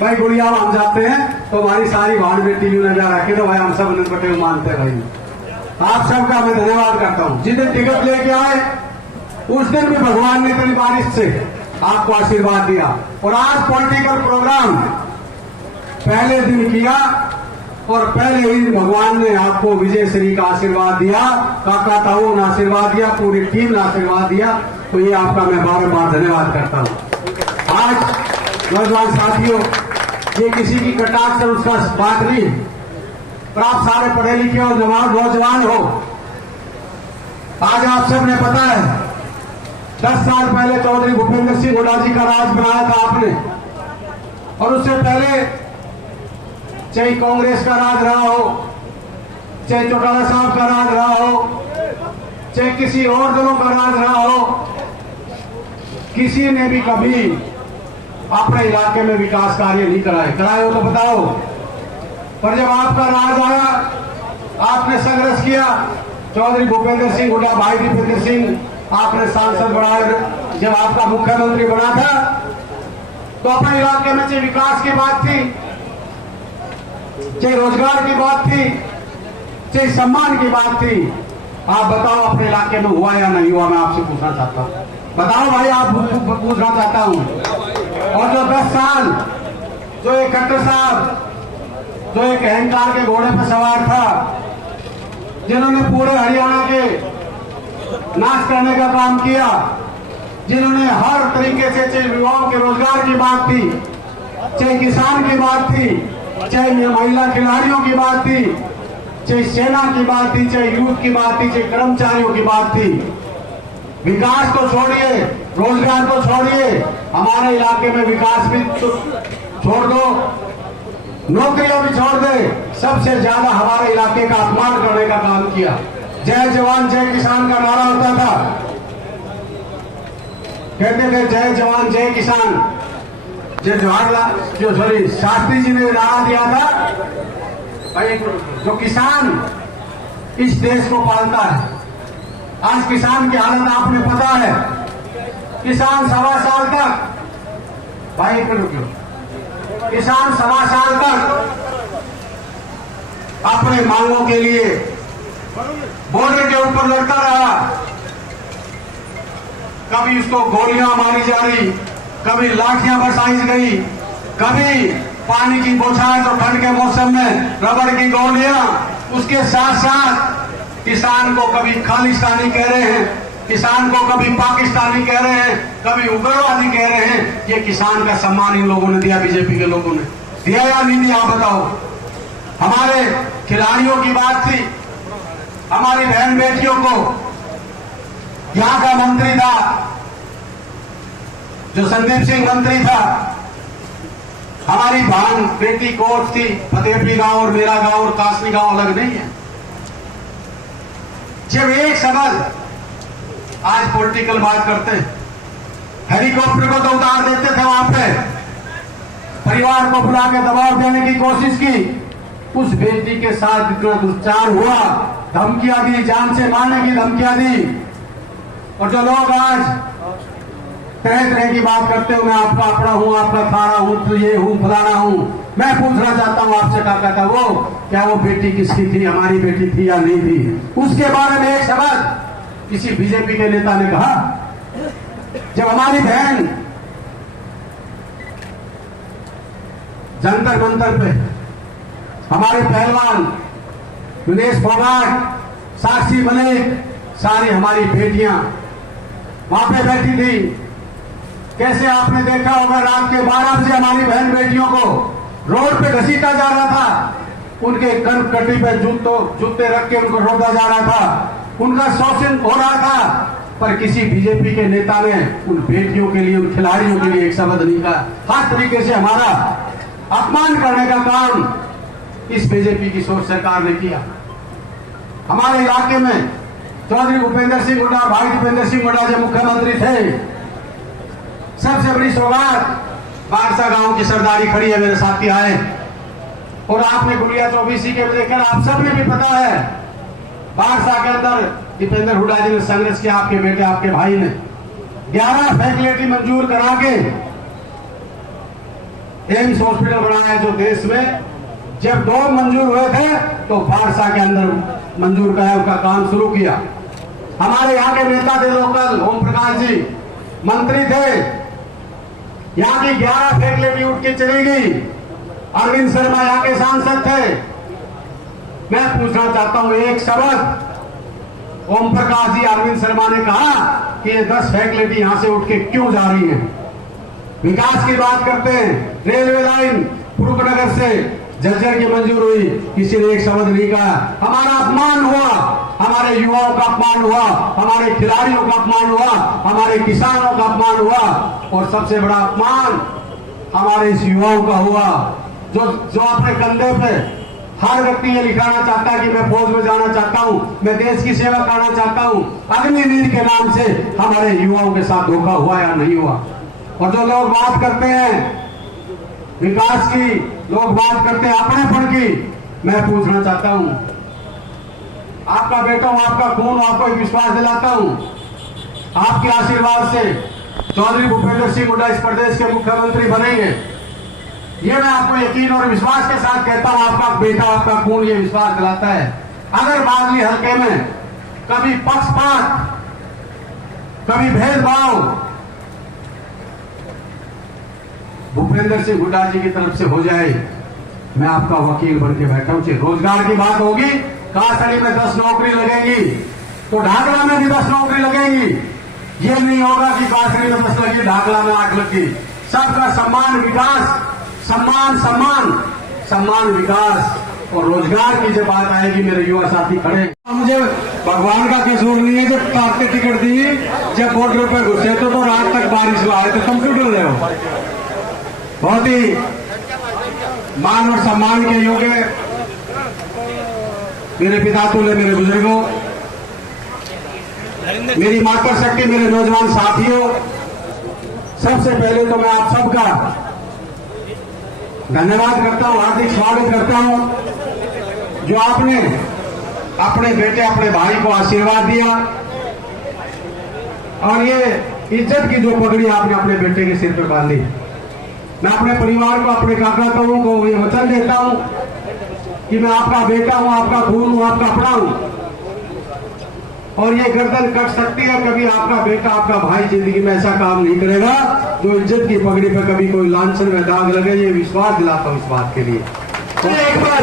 भाई गुड़िया हम जाते हैं तो हमारी सारी भाड़ बेटी भी नजर रखी, तो भाई हम सब अनिल पटेल मानते हैं। भाई आप सबका मैं धन्यवाद करता हूँ। जिस दिन टिकट लेके आए उस दिन भी भगवान ने इतनी बारिश से आपको आशीर्वाद दिया, और आज पॉलिटिकल प्रोग्राम पहले दिन किया और पहले ही भगवान ने आपको विजय श्री का आशीर्वाद दिया, काका ताऊ ने आशीर्वाद दिया, पूरी टीम ने आशीर्वाद दिया। तो ये आपका मैं बार बार धन्यवाद करता हूँ। आज नौजवान साथियों, ये किसी की कटाक्ष से उसका बात नहीं, पर आप सारे पढ़े लिखे और नौजवान हो। आज आप सबने पता है 10 साल पहले चौधरी भूपेंद्र सिंह हुड्डा जी का राज बनाया था आपने, और उससे पहले चाहे कांग्रेस का राज रहा हो, चाहे चौटाला साहब का राज रहा हो, चाहे किसी और दलों का राज रहा हो, किसी ने भी कभी अपने इलाके में विकास कार्य नहीं कराए हो तो बताओ। पर जब आपका राज आया, आपने संघर्ष किया, चौधरी भूपेंद्र सिंह हुड्डा, भाई दीपेंद्र सिंह आपने सांसद बनाया, जब आपका मुख्यमंत्री बना था तो अपने इलाके में चाहे विकास की बात थी, चाहे रोजगार की बात थी, चाहे सम्मान की बात थी। आप बताओ अपने इलाके में हुआ या नहीं हुआ? मैं आपसे पूछना चाहता हूं, बताओ भाई, आप पूछना चाहता हूं। और जो 10 साल जो एक खट्टर साहब जो एक अहंकार के घोड़े पर सवार था, जिन्होंने पूरे हरियाणा के नाश करने का काम किया, जिन्होंने हर तरीके से, चाहे युवाओं के रोजगार की बात थी, चाहे किसान की बात थी, चाहे महिला खिलाड़ियों की बात थी, चाहे सेना की बात थी, चाहे यूथ की बात थी, चाहे कर्मचारियों की बात थी। विकास तो छोड़िए, रोजगार तो छोड़िए, हमारे इलाके में विकास भी छोड़ दो, नौकरियां भी छोड़ दे, सबसे ज्यादा हमारे इलाके का अपमान करने का काम किया। जय जवान जय किसान का नारा होता था, कहते थे जय जवान जय किसान। जवाहरलाल शास्त्री जी ने नारा दिया था, भाई जो किसान इस देश को पालता है। आज किसान की हालत आपने पता है, किसान 1.25 साल तक, भाई किसान 1.25 साल तक अपने मांगों के लिए बॉर्डर के ऊपर लड़ता रहा। कभी उसको गोलियां मारी जा रही, कभी लाठियां बरसाई गई, कभी पानी की बौछार, तो ठंड के मौसम में रबड़ की गोलियां। उसके साथ साथ किसान को कभी खालिस्तानी कह रहे हैं, किसान को कभी पाकिस्तानी कह रहे हैं, कभी उग्रवादी कह रहे हैं। ये किसान का सम्मान इन लोगों ने दिया, बीजेपी के लोगों ने दिया या नहीं दिया? आप बताओ। हमारे खिलाड़ियों की बात थी, हमारी बहन बेटियों को, यहां का मंत्री था जो संदीप सिंह मंत्री था, हमारी बहन बेटी कोच थी। फतेहपुर गांव और मेरा गांव और कासनी गांव अलग नहीं है। जब एक शब्द आज पॉलिटिकल बात करते हैं, हेलीकॉप्टर को तो उतार देते थे, वहां पे परिवार को बुला के दबाव देने की कोशिश की। उस बेटी के साथ इतना दुष्चार हुआ, धमकियां दी, जान से मारने की धमकियां दी। और जो लोग आज तरह तरह की बात करते हो, मैं आपका अपना हूं, आपका थारा हूं, तो ये हूं, फलाना हूं, मैं पूछना चाहता हूं आपसे, काका था वो, क्या वो बेटी किसकी थी? हमारी बेटी थी या नहीं थी? उसके बारे में एक शब्द किसी बीजेपी के नेता ने कहा? जब हमारी बहन जंतर मंतर पे, हमारे पहलवान विनेश फोगाट, साक्षी मलिक, सारी हमारी बेटियां वहां पे बैठी थी। कैसे आपने देखा होगा, रात के 12 बजे हमारी बहन बेटियों को रोड पे घसीटा जा रहा था, उनके कटी पे जूते रख के उनको रोका जा रहा था, उनका शोषण हो रहा था। पर किसी बीजेपी के नेता ने उन बेटियों के लिए, उन खिलाड़ियों के लिए एक शब्द नहीं कहा। हर तरीके से हमारा अपमान करने का काम इस बीजेपी की सोच सरकार ने किया। हमारे इलाके में चौधरी भूपेंद्र सिंह हुड्डा, भाई दीपेंद्र सिंह हुड्डा जब मुख्यमंत्री थे, सबसे बड़ी सौगात बारसा गांव की सरदारी खड़ी है, मेरे साथी आए। और आपने गुड़िया चौबीसी के देखकर आप सबने भी पता है, बारसा के अंदर दीपेंद्र हुड्डा जी ने संघर्ष किया, आपके बेटे, आपके भाई ने 11 फैसिलिटी मंजूर करा के एम्स हॉस्पिटल बनाया है जो देश में जब 2 मंजूर हुए थे तो बादशाह के अंदर मंजूर कराया, उसका काम शुरू किया। हमारे यहाँ के नेता थे लोकल, ओम प्रकाश जी मंत्री थे, यहाँ की 11 फैकल्टी उठ के चली गई। अरविंद शर्मा यहाँ के सांसद थे। मैं पूछना चाहता हूं एक शब्द, ओम प्रकाश जी अरविंद शर्मा ने कहा कि ये 10 फैकल्टी यहां से उठ के क्यों जा रही हैं? विकास की बात करते हैं, रेलवे लाइन फुरुखनगर से झज्जर की मंजूर हुई, किसी ने एक शब्द नहीं कहा। हमारा अपमान हुआ, हमारे युवाओं का अपमान हुआ, हमारे खिलाड़ियों का अपमान हुआ, हमारे किसानों का अपमान हुआ, और सबसे बड़ा अपमान हमारे इस युवाओं का हुआ जो अपने कंधे पे हर व्यक्ति ये लिखाना चाहता है कि मैं फौज में जाना चाहता हूं, मैं देश की सेवा करना चाहता हूं। अग्निवीर के नाम से हमारे युवाओं के साथ धोखा हुआ या नहीं हुआ? और जो लोग बात करते हैं विकास की, लोग बात करते हैं अपनेपन की, मैं पूछना चाहता हूं, आपका बेटा हूं, आपका खून हूं, आपको एक विश्वास दिलाता हूं, आपके आशीर्वाद से चौधरी भूपेंद्र सिंह हुड्डा इस प्रदेश के मुख्यमंत्री बनेंगे, ये मैं आपको यकीन और विश्वास के साथ कहता हूं। आपका बेटा, आपका खून ये विश्वास दिलाता है। अगर बादली हल्के में कभी पक्षपात, कभी भेदभाव भूपेंद्र सिंह हुड्डा जी की तरफ से हो जाए, मैं आपका वकील बन के बैठा हूं। रोजगार की बात होगी, कासड़ी में 10 नौकरी लगेगी तो ढाकला में भी 10 नौकरी लगेगी। ये नहीं होगा कि कासड़ी में 10 लगी, ढाकला में 8 लगी। सबका सम्मान, विकास, सम्मान सम्मान सम्मान, विकास और रोजगार की जब बात आएगी, मेरे युवा साथी खड़े। मुझे भगवान का कसूर नहीं है, जब ताकत टिकट दी, जब बॉर्डर पर घुसे तो रात तक बारिश हुआ है, तो तुम क्यों डर रहे हो? बहुत ही मान और सम्मान के योग्य मेरे पिता तुल्य, मेरे बुजुर्गों, मेरी माता शक्ति, मेरे नौजवान साथियों, सबसे पहले तो मैं आप सबका धन्यवाद करता हूं, हार्दिक स्वागत करता हूं, जो आपने अपने बेटे, अपने भाई को आशीर्वाद दिया, और ये इज्जत की जो पगड़ी आपने अपने बेटे के सिर पर बांधी। मैं अपने परिवार को, अपने काका ताऊ को ये वचन देता हूं कि मैं आपका बेटा हूं, आपका खून हूं, आपका अपना हूं, और ये गर्दन कट सकती है, कभी आपका बेटा, आपका भाई जिंदगी में ऐसा काम नहीं करेगा जो इज्जत की पगड़ी पर कभी कोई लांछन में दाग लगे। ये विश्वास दिलाता हूं इस बात के लिए। तो एक बार